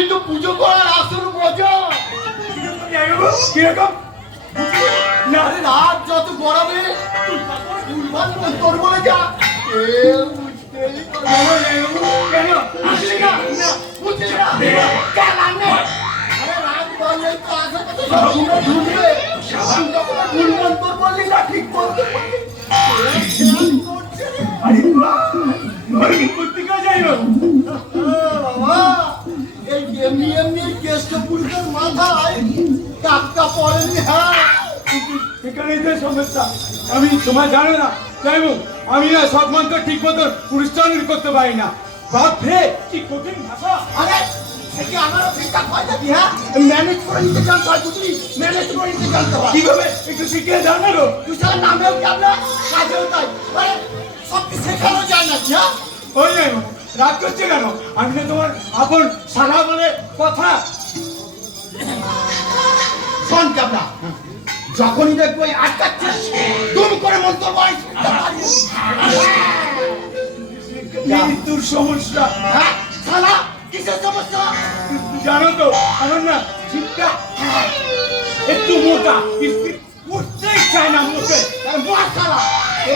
এই তো পুজো করার আসল মজা। কিরকম? না রে, রাত যত গরমে তোর বলে যা কেউ বুঝতেই পারবে না। কেন বুঝলি না? বুঝলি না? কেন আনবে? আরে রাত বললেই তো আশেপাশে সব ঘুরে ঢুকবে। যখন ঘুরবেন তোর বললি না ঠিক করতে পারবি। খেয়াল করছে রে। আরে বাহ, কি করতে গিয়ে যাই না বাবা, এই এমনি এমনি কেষ্ট পুরুষের মাথায় টাটকা পড়েনি। হ্যাঁ, এখানেই তো সমস্যা। আমি তোমার জানো না যাইব, আমি না সব মন্ত্র ঠিক মতো উচ্চারণ করতে পারি না। বাপ রে কি কঠিন ভাষা। আরে কি আমারও ঠিকঠাক হয় না? হ্যাঁ, ম্যানেজ করে নিতে জানতে হয়, বুঝলি? ম্যানেজ করে নিতে জানতে হয়। কিভাবে একটু শিখিয়ে দাও না গো। তুই সারা নামেও কেমন, কাজেও তাই। আরে সব কি শেখানো যায় না? হ্যাঁ, ওই যাইব, রাগ করছে কেন? আমি না তোমার আপন সারা বলে কথা। শোন কাবলা, যখনই দেখবো এই আটকাচ্ছিস দুম করে মন্ত্র বয়। মৃত্যুর সমস্যা। হ্যাঁ শালা, কিসের সমস্যা? জানো তো আমার না জিভটা একটু মোটা, উঠতেই চায় না মুখে। মোটা শালা,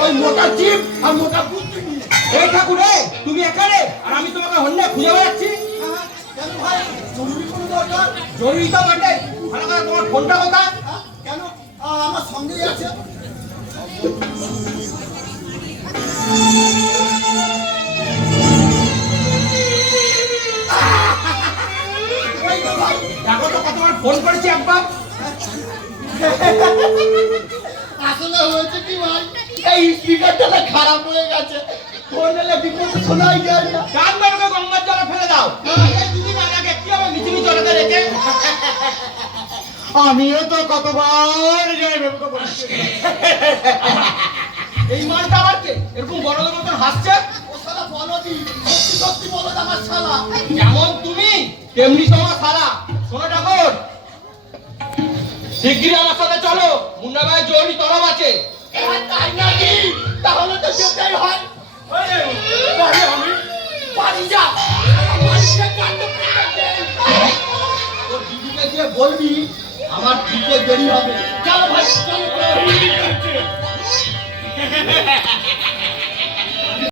ওই মোটা জিভ আর মোটা বুদ্ধি নিয়ে। এই ঠাকুর রে, তুমি এখানে আর আমি তোমাকে হন্যে খুঁজে বেড়াচ্ছি। কেন ভাই, জরুরি কোনো দরকার? জরুরি তো বটে, ভালো করে তোমার ফোনটা কোথায়? কেন? আমার সঙ্গেই আছে। এই তো ভাই, দেখো তো কতবার ফোন করেছি একবার। আসলে হয়েছে কি ভাই, এই স্পিকারটা না খারাপ হয়ে গেছে। ফোন এলে বিপদে শোনাই যায় না। কান মেরুকে গঙ্গার জলে ফেলে দাও। এই দুদিন আগে কি হবে মিছিমিছি জলেতে রেখে। আমিও তো কতবার ভেবে বলেছি। এই মালটা আবার কে এরকম বড়দের মতন হাসছে? ও শালা বলদি, সত্যি সত্যি বলদ আমার শালা। যেমন তুমি তেমনি তোমার সারা। শোনো ঠাকুর, শিগগিরই আমার সাথে চলো, মুন্না ভাইয়ের জরুরি তলব আছে। তাই নাকি? তাহলে তো যেতেই হয়। পারি আমি বাড়ি যা, বাড়িতে কাণ্ড করতে। তোর দিদিকে গিয়ে বলবি আমার দিতে দেরি হবে। চলো ভাই, চলো।